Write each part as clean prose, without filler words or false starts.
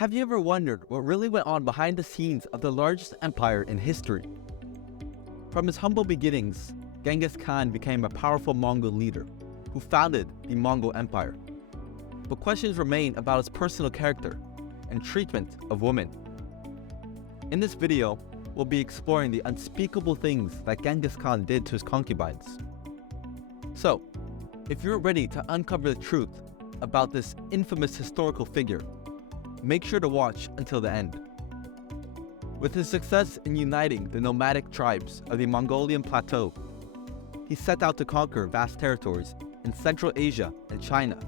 Have you ever wondered what really went on behind the scenes of the largest empire in history? From his humble beginnings, Genghis Khan became a powerful Mongol leader who founded the Mongol Empire. But questions remain about his personal character and treatment of women. In this video, we'll be exploring the unspeakable things that Genghis Khan did to his concubines. So, if you're ready to uncover the truth about this infamous historical figure, make sure to watch until the end. With his success in uniting the nomadic tribes of the Mongolian plateau, he set out to conquer vast territories in Central Asia and China,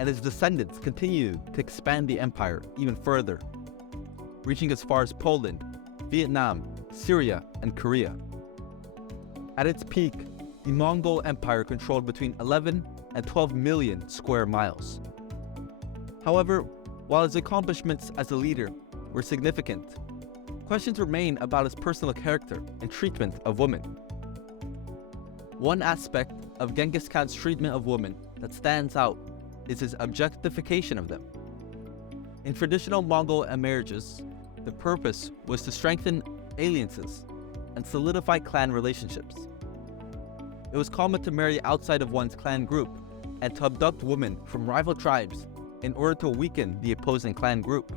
and his descendants continued to expand the empire even further, reaching as far as Poland, Vietnam, Syria, and Korea. At its peak, the Mongol Empire controlled between 11 and 12 million square miles. However, while his accomplishments as a leader were significant, questions remain about his personal character and treatment of women. One aspect of Genghis Khan's treatment of women that stands out is his objectification of them. In traditional Mongol marriages, the purpose was to strengthen alliances and solidify clan relationships. It was common to marry outside of one's clan group and to abduct women from rival tribes in order to weaken the opposing clan group.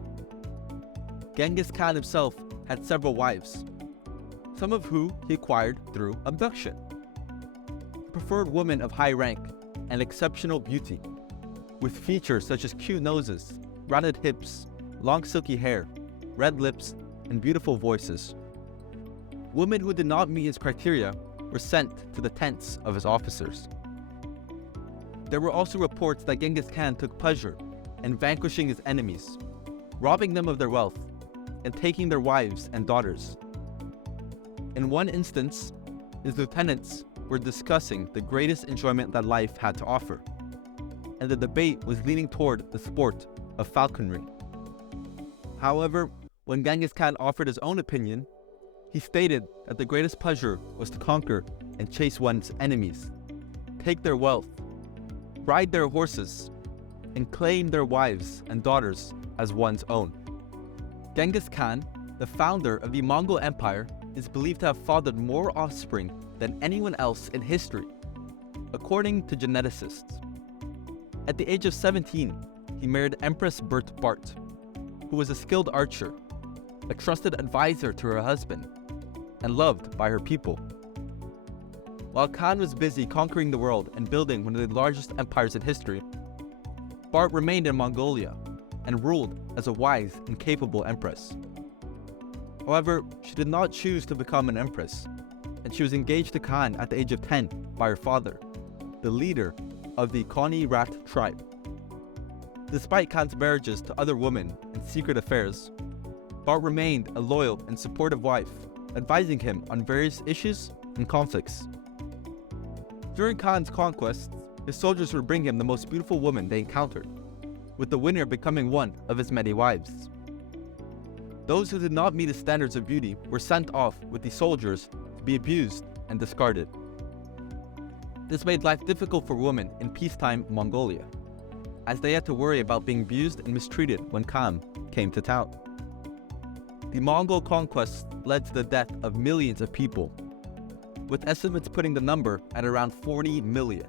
Genghis Khan himself had several wives, some of whom he acquired through abduction. He preferred women of high rank and exceptional beauty, with features such as cute noses, rounded hips, long silky hair, red lips, and beautiful voices. Women who did not meet his criteria were sent to the tents of his officers. There were also reports that Genghis Khan took pleasure in vanquishing his enemies, robbing them of their wealth, and taking their wives and daughters. In one instance, his lieutenants were discussing the greatest enjoyment that life had to offer, and the debate was leaning toward the sport of falconry. However, when Genghis Khan offered his own opinion, he stated that the greatest pleasure was to conquer and chase one's enemies, take their wealth, ride their horses, and claim their wives and daughters as one's own. Genghis Khan, the founder of the Mongol Empire, is believed to have fathered more offspring than anyone else in history, according to geneticists. At the age of 17, he married Empress Bart, who was a skilled archer, a trusted advisor to her husband, and loved by her people. While Khan was busy conquering the world and building one of the largest empires in history, Bart remained in Mongolia and ruled as a wise and capable empress. However, she did not choose to become an empress, and she was engaged to Khan at the age of 10 by her father, the leader of the Koni Rat tribe. Despite Khan's marriages to other women and secret affairs, Bart remained a loyal and supportive wife, advising him on various issues and conflicts. During Khan's conquests, his soldiers would bring him the most beautiful woman they encountered, with the winner becoming one of his many wives. Those who did not meet his standards of beauty were sent off with the soldiers to be abused and discarded. This made life difficult for women in peacetime Mongolia, as they had to worry about being abused and mistreated when Khan came to town. The Mongol conquests led to the death of millions of people, with estimates putting the number at around 40 million.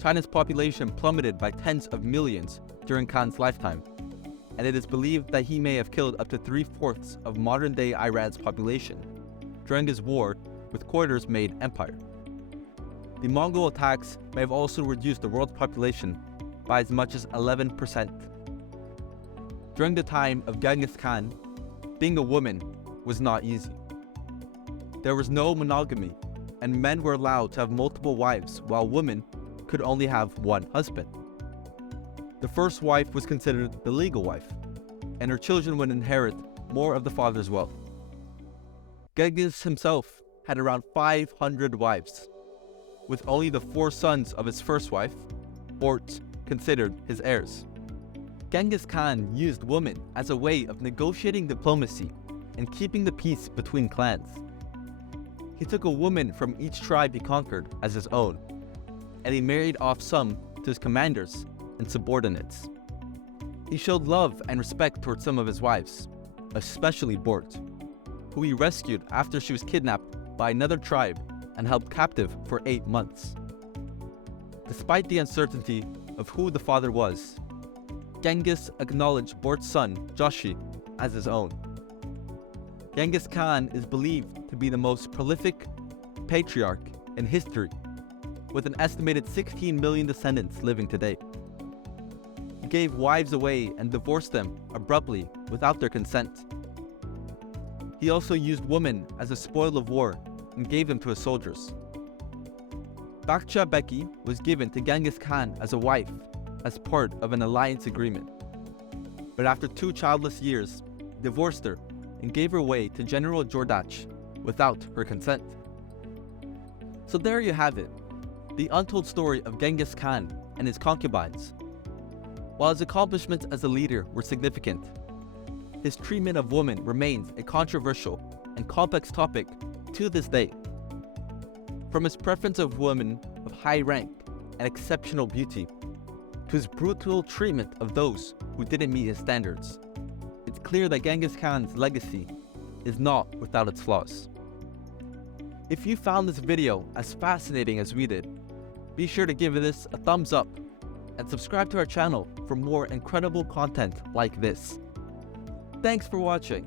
China's population plummeted by tens of millions during Khan's lifetime, and it is believed that he may have killed up to 3/4 of modern-day Iran's population during his war with quarters-made empire. The Mongol attacks may have also reduced the world's population by as much as 11%. During the time of Genghis Khan, being a woman was not easy. There was no monogamy, and men were allowed to have multiple wives, while women could only have one husband. The first wife was considered the legal wife, and her children would inherit more of the father's wealth. Genghis himself had around 500 wives, with only the 4 sons of his first wife, Bort, considered his heirs. Genghis Khan used women as a way of negotiating diplomacy and keeping the peace between clans. He took a woman from each tribe he conquered as his own, and he married off some to his commanders and subordinates. He showed love and respect towards some of his wives, especially Bort, who he rescued after she was kidnapped by another tribe and held captive for 8 months. Despite the uncertainty of who the father was, Genghis acknowledged Bort's son, Joshi, as his own. Genghis Khan is believed to be the most prolific patriarch in history, with an estimated 16 million descendants living today. He gave wives away and divorced them abruptly without their consent. He also used women as a spoil of war and gave them to his soldiers. Bakhcha Beki was given to Genghis Khan as a wife as part of an alliance agreement. But after 2 childless years, divorced her and gave her away to General Jordach without her consent. So there you have it, the untold story of Genghis Khan and his concubines. While his accomplishments as a leader were significant, his treatment of women remains a controversial and complex topic to this day. From his preference of women of high rank and exceptional beauty, to his brutal treatment of those who didn't meet his standards, it's clear that Genghis Khan's legacy is not without its flaws. If you found this video as fascinating as we did, be sure to give this a thumbs up and subscribe to our channel for more incredible content like this. Thanks for watching.